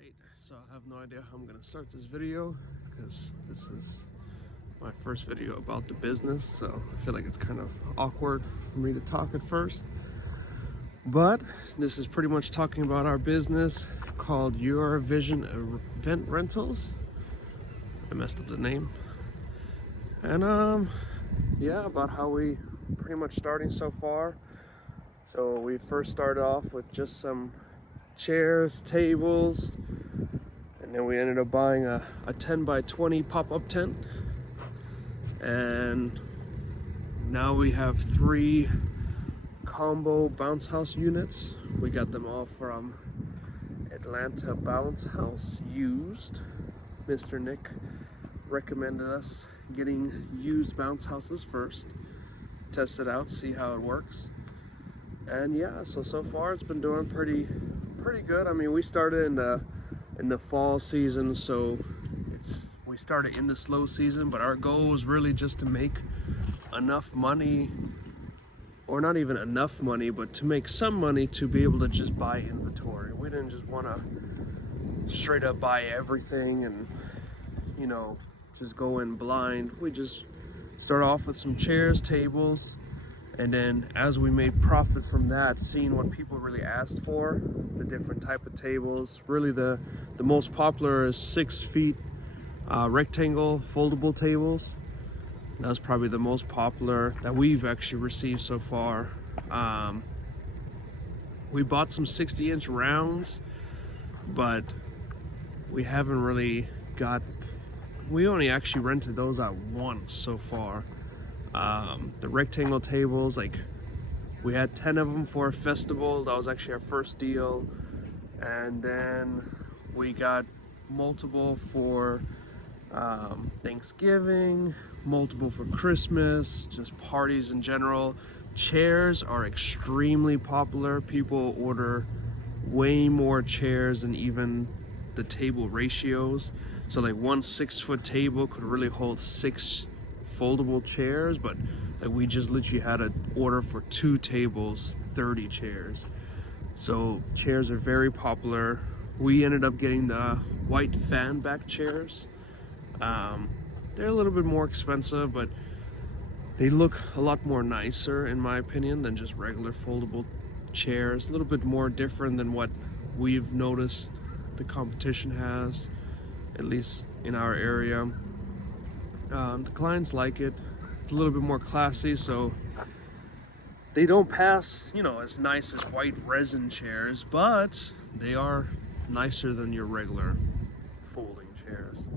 light, so I have no idea how I'm gonna start this video because this is my first video about the business, so I feel like it's kind of awkward for me to talk at first. But this is pretty much talking about our business called Your Vision Event Rentals. I messed up the name. And yeah, about how we pretty much starting so far. So we first started off with just some chairs, tables, and then we ended up buying a 10 by 20 pop-up tent. And now we have 3 combo bounce house units. We got them all from Atlanta Bounce House used. Mr. Nick recommended us getting used bounce houses first, test it out, see how it works. And yeah, so far it's been doing pretty good. I mean, we started in the fall season, so we started in the slow season, but our goal was really just to make enough money, or not even enough money, but to make some money to be able to just buy inventory. We didn't just want to straight up buy everything and, you know, just go in blind. We just start off with some chairs, tables, and then as we made profit from that, seeing what people really asked for, the different type of tables. Really the most popular is 6 feet rectangle foldable tables. That's probably the most popular that we've actually received so far. We bought some 60-inch rounds, but we haven't really we only actually rented those out once so far. The rectangle tables, like, we had 10 of them for a festival. That was actually our first deal. And then we got multiple for Thanksgiving, multiple for Christmas, just parties in general. Chairs are extremely popular. People order way more chairs than even the table ratios. So like one 6-foot table could really hold 6 foldable chairs, but like we just literally had an order for 2 tables, 30 chairs. So chairs are very popular. We ended up getting the white fan back chairs. They're a little bit more expensive, but they look a lot more nicer in my opinion than just regular foldable chairs. A little bit more different than what we've noticed the competition has, at least in our area. The clients like it. It's a little bit more classy, so they don't pass, you know, as nice as white resin chairs, but they are nicer than your regular folding chairs.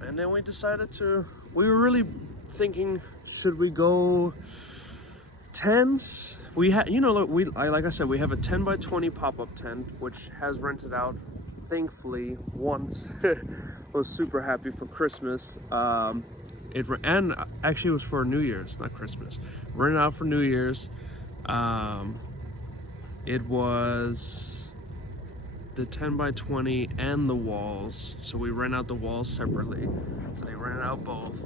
And then we decided we were really thinking, should we go tents? We had, you know, like I said, we have a 10 by 20 pop-up tent, which has rented out, thankfully, once. I was super happy for Christmas. And actually it was for New Year's, not Christmas. Rented out for New Year's. It was the 10 by 20 and the walls, so we rent out the walls separately, so they rented out both.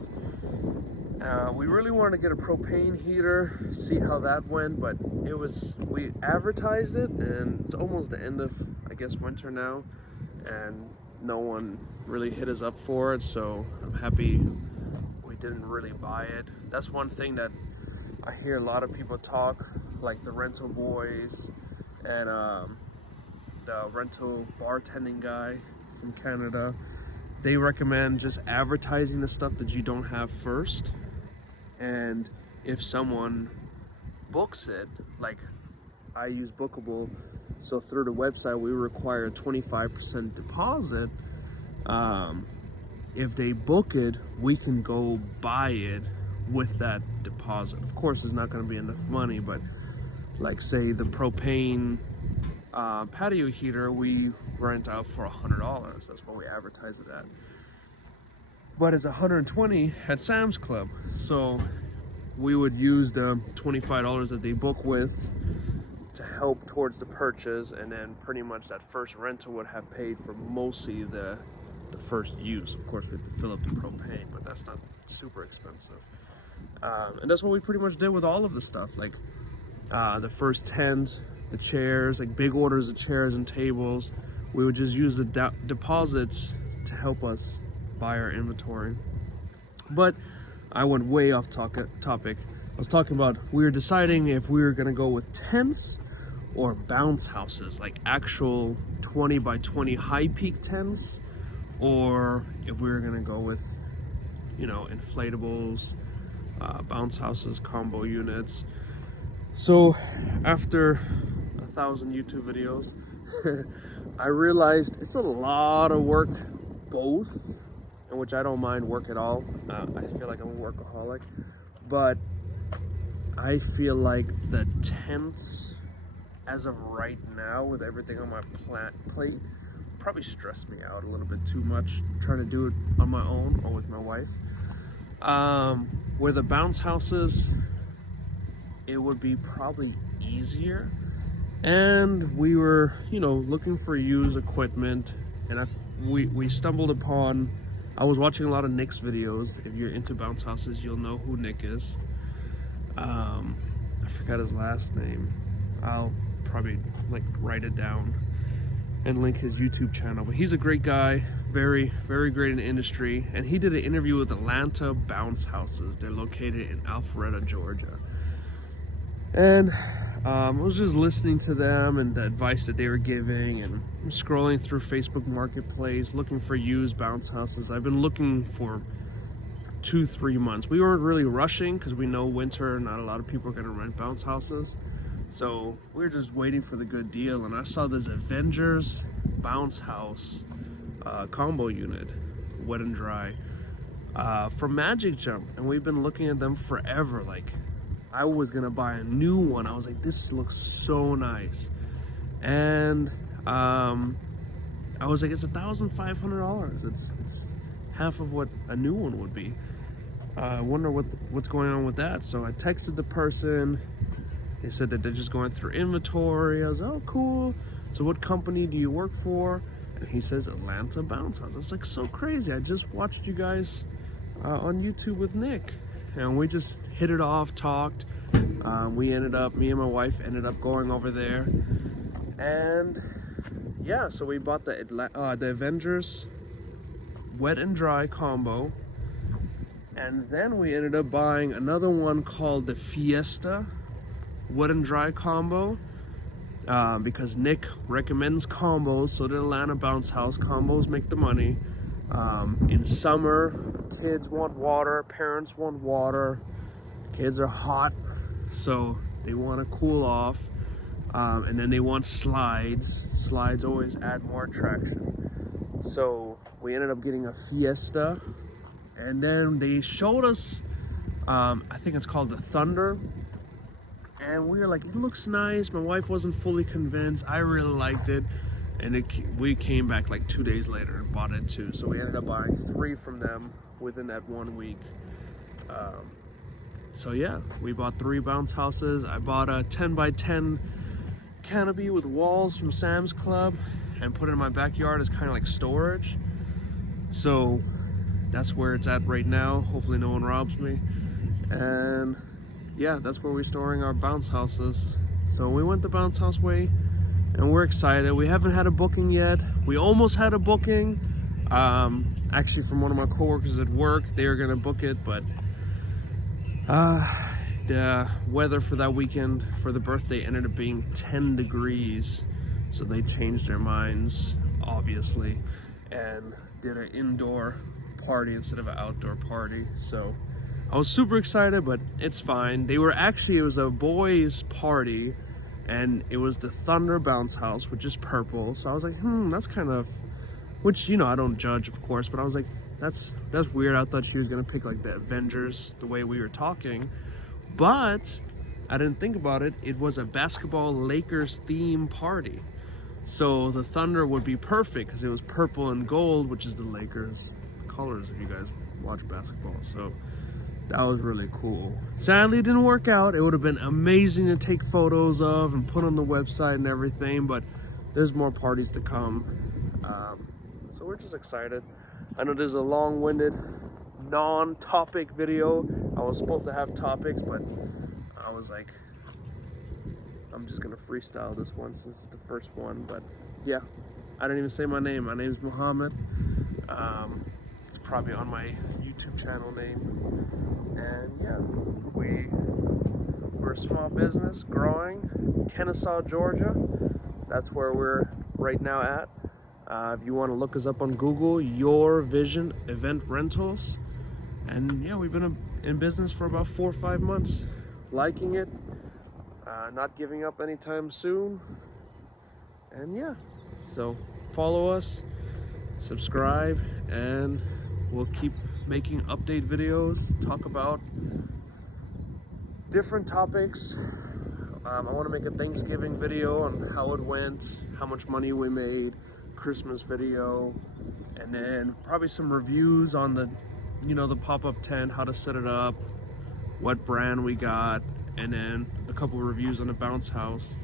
We really wanted to get a propane heater, see how that went, but we advertised it, and it's almost the end of, I guess, winter now, and no one really hit us up for it, so I'm happy we didn't really buy it. That's one thing that I hear a lot of people talk, like the rental boys and the rental bartending guy from Canada. They recommend just advertising the stuff that you don't have first, and if someone books it, like I use Bookable, so through the website we require a 25% deposit. If they book it, we can go buy it with that deposit. Of course it's not going to be enough money, but like say the propane patio heater we rent out for $100. That's what we advertise it at. But it's $120 at Sam's Club. So we would use the $25 that they book with to help towards the purchase, and then pretty much that first rental would have paid for mostly the first use. Of course we have to fill up the propane, but that's not super expensive. And that's what we pretty much did with all of the stuff. Like the first tent, the chairs, like big orders of chairs and tables, we would just use the deposits to help us buy our inventory. But I went way off topic. I was talking about, we were deciding if we were gonna go with tents or bounce houses, like actual 20 by 20 high peak tents, or if we were gonna go with, you know, inflatables, bounce houses, combo units. So after 1,000 YouTube videos, I realized it's a lot of work, both, in which I don't mind work at all. I feel like I'm a workaholic, but I feel like the tents, as of right now, with everything on my plate, probably stressed me out a little bit too much trying to do it on my own or with my wife. Where the bounce houses, it would be probably easier. And we were, you know, looking for used equipment, and we stumbled upon, I was watching a lot of Nick's videos. If you're into bounce houses, you'll know who Nick is. I forgot his last name. I'll probably like write it down and link his YouTube channel, but he's a great guy, very great in the industry. And he did an interview with Atlanta Bounce Houses. They're located in Alpharetta, Georgia. And I was just listening to them and the advice that they were giving, and I'm scrolling through Facebook Marketplace looking for used bounce houses. I've been looking for 2-3 months. We weren't really rushing because we know winter, not a lot of people are going to rent bounce houses. So we were just waiting for the good deal, and I saw this Avengers bounce house combo unit, wet and dry, from Magic Jump, and we've been looking at them forever. Like, I was gonna buy a new one. I was like, this looks so nice, and I was like, it's $1,500. It's half of what a new one would be. I wonder what's going on with that. So I texted the person. They said that they're just going through inventory. I was like, oh, cool. So what company do you work for? And he says Atlanta Bounce House. It's like so crazy. I just watched you guys on YouTube with Nick, and we just hit it off, talked. Me and my wife ended up going over there, and yeah, so we bought the Avengers wet and dry combo, and then we ended up buying another one called the Fiesta wet and dry combo, because Nick recommends combos. So the Atlanta Bounce House combos make the money. In summer, kids want water, parents want water, kids are hot, so they want to cool off, and then they want slides. Slides always add more attraction. So we ended up getting a Fiesta, and then they showed us, I think it's called the Thunder, and we were like, it looks nice. My wife wasn't fully convinced. I really liked it, and we came back like 2 days later and bought it too. So we ended up buying 3 from them within that 1 week. So yeah, we bought 3 bounce houses. I bought a 10 by 10 canopy with walls from Sam's Club and put it in my backyard as kind of like storage. So that's where it's at right now. Hopefully no one robs me. And yeah, that's where we're storing our bounce houses. So we went the bounce house way, and we're excited. We haven't had a booking yet. We almost had a booking, actually from one of my coworkers at work. They were gonna book it, but the weather for that weekend for the birthday ended up being 10 degrees, so they changed their minds, obviously, and did an indoor party instead of an outdoor party. So I was super excited, but it's fine. It was a boys' party, and it was the Thunder Bounce House, which is purple. So I was like, that's kind of, which, you know, I don't judge, of course, but I was like, that's weird. I thought she was gonna pick like the Avengers, the way we were talking, but I didn't think about it. It was a basketball Lakers theme party, so the Thunder would be perfect because it was purple and gold, which is the Lakers colors if you guys watch basketball. So that was really cool. Sadly, it didn't work out. It would have been amazing to take photos of and put on the website and everything, but there's more parties to come. So we're just excited. I know there's a long-winded, non-topic video. I was supposed to have topics, but I was like, I'm just gonna freestyle this one since it's the first one. But yeah, I didn't even say my name. My name's Muhammad. It's probably on my YouTube channel name. And yeah, we're a small business growing. Kennesaw, Georgia. That's where we're right now at. If you want to look us up on Google, Your Vision Event Rentals. And yeah, we've been in business for about 4 or 5 months. Liking it, not giving up anytime soon. And yeah, so follow us, subscribe, and we'll keep making update videos, talk about different topics. I want to make a Thanksgiving video on how it went, how much money we made, Christmas video, and then probably some reviews on the, the pop-up tent, how to set it up, what brand we got, and then a couple of reviews on the bounce house.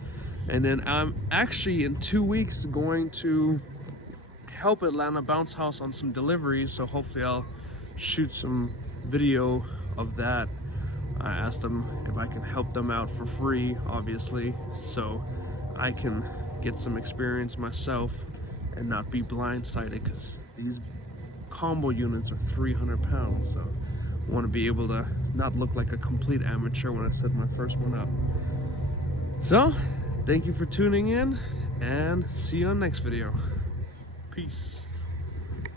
And then I'm actually in 2 weeks going to help Atlanta Bounce House on some deliveries, so hopefully I'll shoot some video of that. I asked them if I can help them out for free, obviously, so I can get some experience myself and not be blindsided, because these combo units are 300 pounds, so I want to be able to not look like a complete amateur when I set my first one up. So, thank you for tuning in, and see you on the next video. Peace.